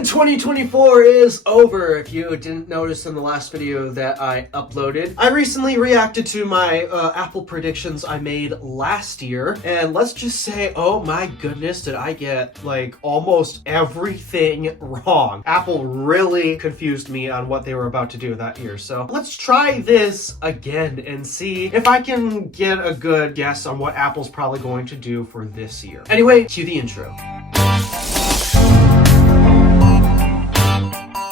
And 2024 is over. If you didn't notice in the last video that I uploaded, I recently reacted to my Apple predictions I made last year. And let's just say, oh my goodness, did I get like almost everything wrong. Apple really confused me on what they were about to do that year. So let's try this again and see if I can get a good guess on what Apple's probably going to do for this year. Anyway, cue the intro.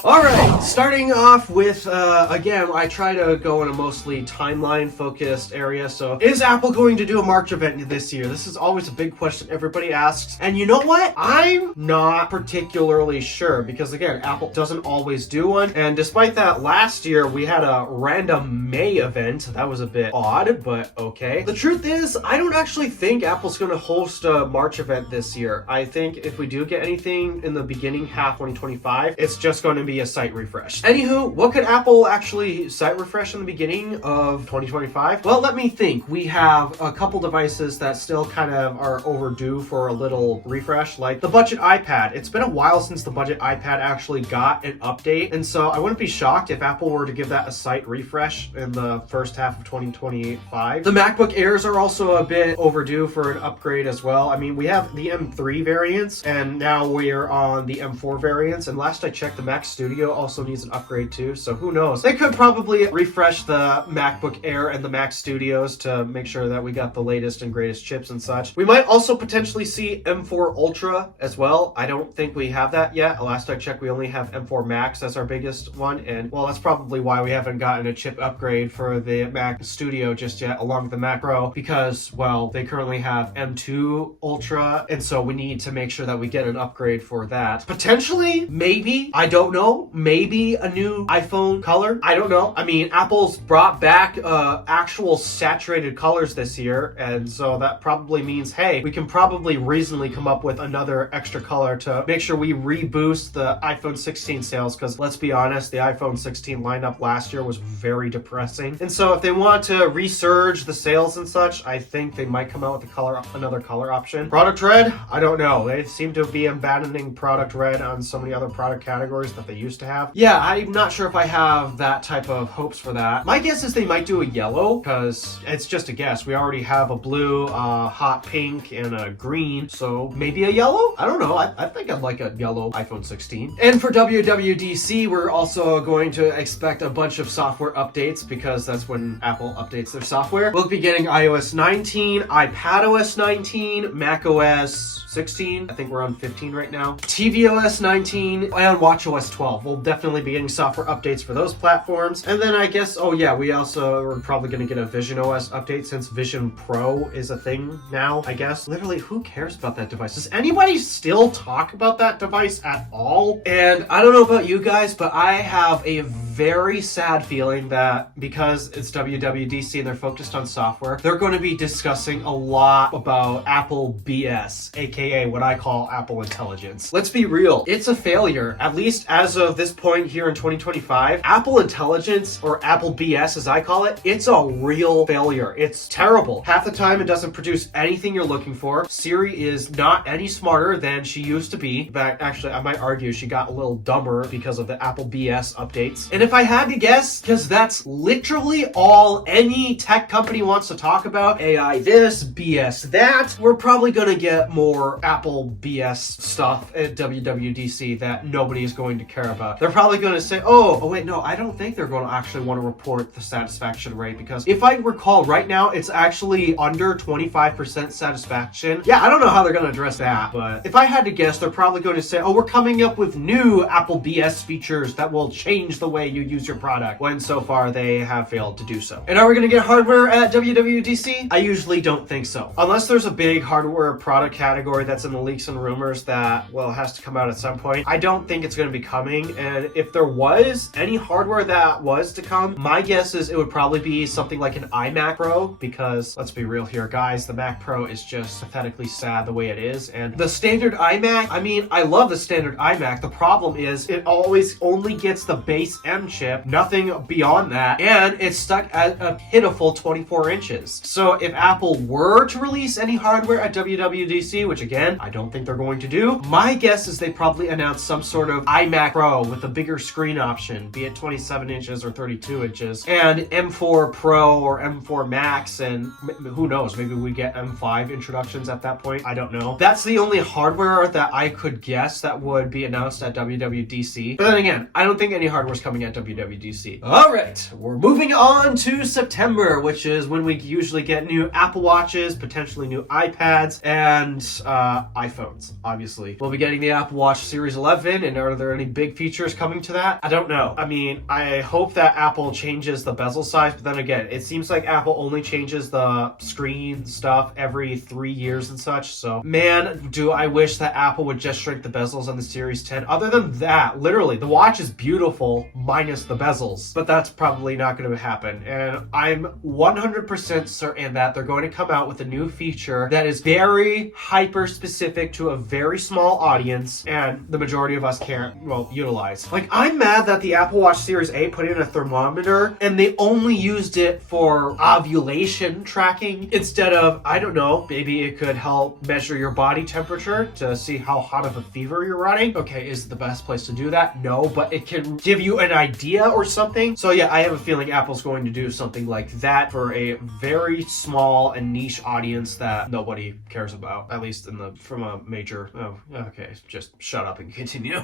Alright, starting off with, again, I try to go in a mostly timeline-focused area, so is Apple going to do a March event this year? This is always a big question everybody asks, and you know what? I'm not particularly sure, because again, Apple doesn't always do one, and despite that, last year we had a random May event. That was a bit odd, but okay. The truth is, I don't actually think Apple's going to host a March event this year. I think if we do get anything in the beginning half 2025, it's just going to be a site refresh. Anywho, what could Apple actually site refresh in the beginning of 2025? Well, let me think. We have a couple devices that still kind of are overdue for a little refresh, like the budget iPad. It's been a while since the budget iPad actually got an update, and so I wouldn't be shocked if Apple were to give that a site refresh in the first half of 2025. The MacBook Airs are also a bit overdue for an upgrade as well. I mean, we have the M3 variants, and now we're on the M4 variants, and last I checked, the Mac Studio also needs an upgrade too, so who knows? They could probably refresh the MacBook Air and the Mac Studios to make sure that we got the latest and greatest chips and such. We might also potentially see M4 Ultra as well. I don't think we have that yet. Last I checked, we only have M4 Max as our biggest one, and well, that's probably why we haven't gotten a chip upgrade for the Mac Studio just yet, along with the Mac Pro, because, well, they currently have M2 Ultra, and so we need to make sure that we get an upgrade for that. Potentially, maybe, I don't know, maybe a new iPhone color. I don't know. I mean, Apple's brought back actual saturated colors this year, and so that probably means, hey, we can probably reasonably come up with another extra color to make sure we reboost the iPhone 16 sales, because let's be honest, the iPhone 16 lineup last year was very depressing. And so if they want to resurge the sales and such, I think they might come out with another color option. Product red? I don't know. They seem to be abandoning product red on so many other product categories that they used to have. Yeah, I'm not sure if I have that type of hopes for that. My guess is they might do a yellow, because it's just a guess. We already have a blue, hot pink, and a green, so maybe a yellow? I don't know. I think I'd like a yellow iPhone 16. And for WWDC, we're also going to expect a bunch of software updates, because that's when Apple updates their software. We'll be getting iOS 19, iPadOS 19, macOS 16. I think we're on 15 right now. tvOS 19, and watchOS 12. We'll definitely be getting software updates for those platforms. And then I guess, oh yeah, we also are probably going to get a Vision OS update, since Vision Pro is a thing now, I guess. Literally, who cares about that device? Does anybody still talk about that device at all? And I don't know about you guys, but I have a very sad feeling that because it's WWDC and they're focused on software, they're going to be discussing a lot about Apple BS, aka what I call Apple Intelligence. Let's be real, it's a failure. At least as of this point here in 2025, Apple Intelligence, or Apple BS as I call it, it's a real failure. It's terrible. Half the time it doesn't produce anything you're looking for. Siri is not any smarter than she used to be. In fact, actually, I might argue she got a little dumber because of the Apple BS updates. And if I had to guess, because that's literally all any tech company wants to talk about, AI this, BS that, we're probably gonna get more Apple BS stuff at WWDC that nobody is going to care about. They're probably going to say, oh wait, no, I don't think they're going to actually want to report the satisfaction rate, because if I recall right now, it's actually under 25% satisfaction. Yeah, I don't know how they're going to address that, but if I had to guess, they're probably going to say, oh, we're coming up with new Apple BS features that will change the way you use your product, when so far they have failed to do so. And are we going to get hardware at WWDC? I usually don't think so. Unless there's a big hardware product category that's in the leaks and rumors that, well, has to come out at some point. I don't think it's going to be coming, and if there was any hardware that was to come, my guess is it would probably be something like an iMac Pro, because let's be real here, guys, the Mac Pro is just pathetically sad the way it is. And the standard iMac, I mean, I love the standard iMac. The problem is it always only gets the base M A7 chip, nothing beyond that, and it's stuck at a pitiful 24 inches. So if Apple were to release any hardware at WWDC, which again, I don't think they're going to do, my guess is they probably announce some sort of iMac Pro with a bigger screen option, be it 27 inches or 32 inches, and M4 Pro or M4 Max, and who knows, maybe we get M5 introductions at that point. I don't know. That's the only hardware that I could guess that would be announced at WWDC. But then again, I don't think any hardware's coming at WWDC. All right, we're moving on to September, which is when we usually get new Apple Watches, potentially new iPads, and iPhones, obviously. We'll be getting the Apple Watch Series 11, and are there any big features coming to that? I don't know. I mean, I hope that Apple changes the bezel size, but then again, it seems like Apple only changes the screen stuff every 3 years and such, so man, do I wish that Apple would just shrink the bezels on the Series 10. Other than that, literally, the watch is beautiful minus the bezels, but that's probably not going to happen, and I'm 100% certain that they're going to come out with a new feature that is very hyper-specific to a very small audience, and the majority of us can't, well, utilize. Like, I'm mad that the Apple Watch Series 8 put in a thermometer, and they only used it for ovulation tracking instead of, I don't know, maybe it could help measure your body temperature to see how hot of a fever you're running. Okay, is it the best place to do that? No, but it can give you an idea or something. So yeah, I have a feeling Apple's going to do something like that for a very small and niche audience that nobody cares about, at least from a major. Oh, okay, just shut up and continue.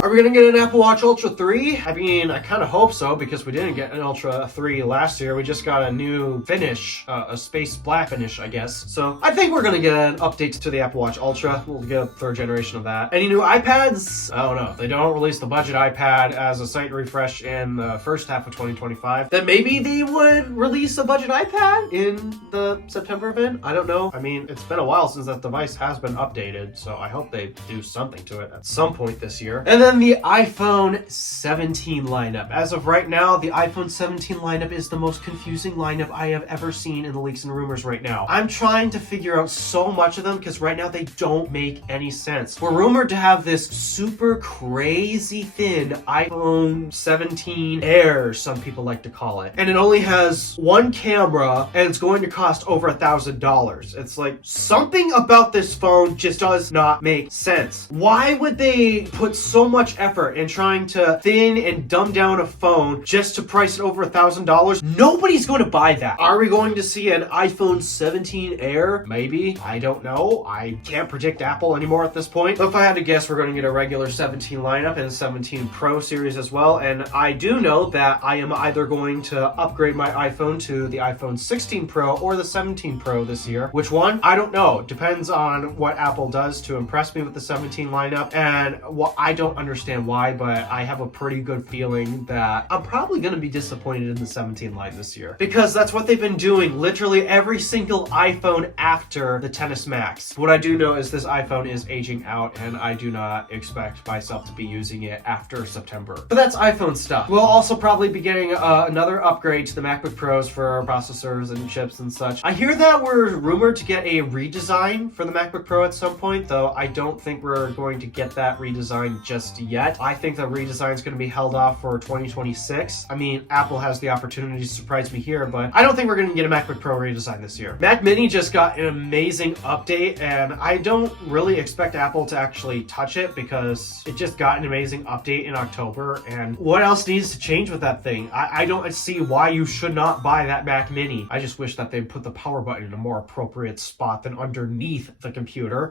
Are we gonna get an Apple Watch Ultra 3? I mean, I kind of hope so, because we didn't get an Ultra 3 last year. We just got a new finish, a space black finish, I guess. So I think we're gonna get an update to the Apple Watch Ultra. We'll get a third generation of that. Any new iPads? I don't know. If they don't release the budget iPad as a site refresh in the first half of 2025, then maybe they would release a budget iPad in the September event. I don't know. I mean, it's been a while since that device has been updated, so I hope they do something to it at some point this year. And then the iPhone 17 lineup. As of right now, the iPhone 17 lineup is the most confusing lineup I have ever seen in the leaks and rumors right now. I'm trying to figure out so much of them because right now they don't make any sense. We're rumored to have this super crazy thin iPhone 17 Air, some people like to call it. And it only has one camera and it's going to cost over $1,000. It's like, something about this phone just does not make sense. Why would they put so much effort in trying to thin and dumb down a phone just to price it over $1,000? Nobody's going to buy that. Are we going to see an iPhone 17 Air? Maybe. I don't know. I can't predict Apple anymore at this point. But if I had to guess, we're going to get a regular 17 lineup and a 17 Pro series as well. And I do know that I am either going to upgrade my iPhone to the iPhone 16 Pro or the 17 Pro this year. Which one? I don't know. Depends on what Apple does to impress me with the 17 lineup, and what I don't understand why, but I have a pretty good feeling that I'm probably going to be disappointed in the 17 line this year, because that's what they've been doing literally every single iPhone after the XS Max. What I do know is this iPhone is aging out, and I do not expect myself to be using it after September. But that's iPhone stuff. We'll also probably be getting another upgrade to the MacBook Pros for processors and chips and such. I hear that we're rumored to get a redesign for the MacBook Pro at some point, though I don't think we're going to get that redesign just yet. I think the redesign is going to be held off for 2026. I mean, Apple has the opportunity to surprise me here, but I don't think we're going to get a MacBook Pro redesign this year. Mac Mini just got an amazing update, and I don't really expect Apple to actually touch it because it just got an amazing update in October, and what else needs to change with that thing? I don't see why you should not buy that Mac Mini. I just wish that they'd put the power button in a more appropriate spot than underneath the computer.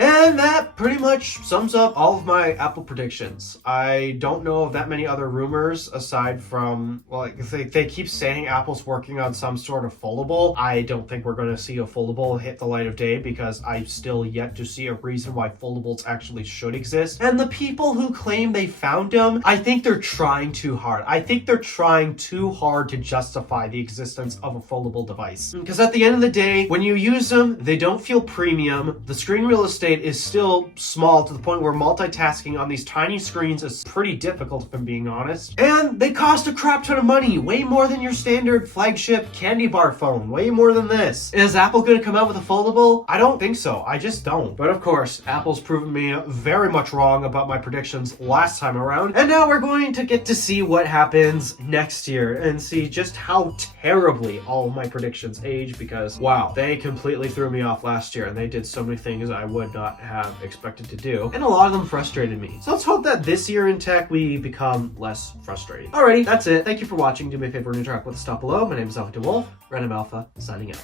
And that pretty much sums up all of my Apple predictions. I don't know of that many other rumors aside from, well, they keep saying Apple's working on some sort of foldable. I don't think we're going to see a foldable hit the light of day because I've still yet to see a reason why foldables actually should exist. And the people who claim they found them, I think they're trying too hard. I think they're trying too hard to justify the existence of a foldable device. Because at the end of the day, when you use them, they don't feel premium. The screen real estate estate is still small to the point where multitasking on these tiny screens is pretty difficult, if I'm being honest. And they cost a crap ton of money, way more than your standard flagship candy bar phone, way more than this. Is Apple gonna come out with a foldable? I don't think so, I just don't. But of course, Apple's proven me very much wrong about my predictions last time around, and now we're going to get to see what happens next year and see just how terribly all of my predictions age, because wow, they completely threw me off last year and they did so many things I would not have expected to do, and a lot of them frustrated me. So let's hope that this year in tech we become less frustrating. Alrighty, that's it. Thank you for watching. Do me a favor and interact with us down below. My name is DeWolf, Random Alpha, signing out.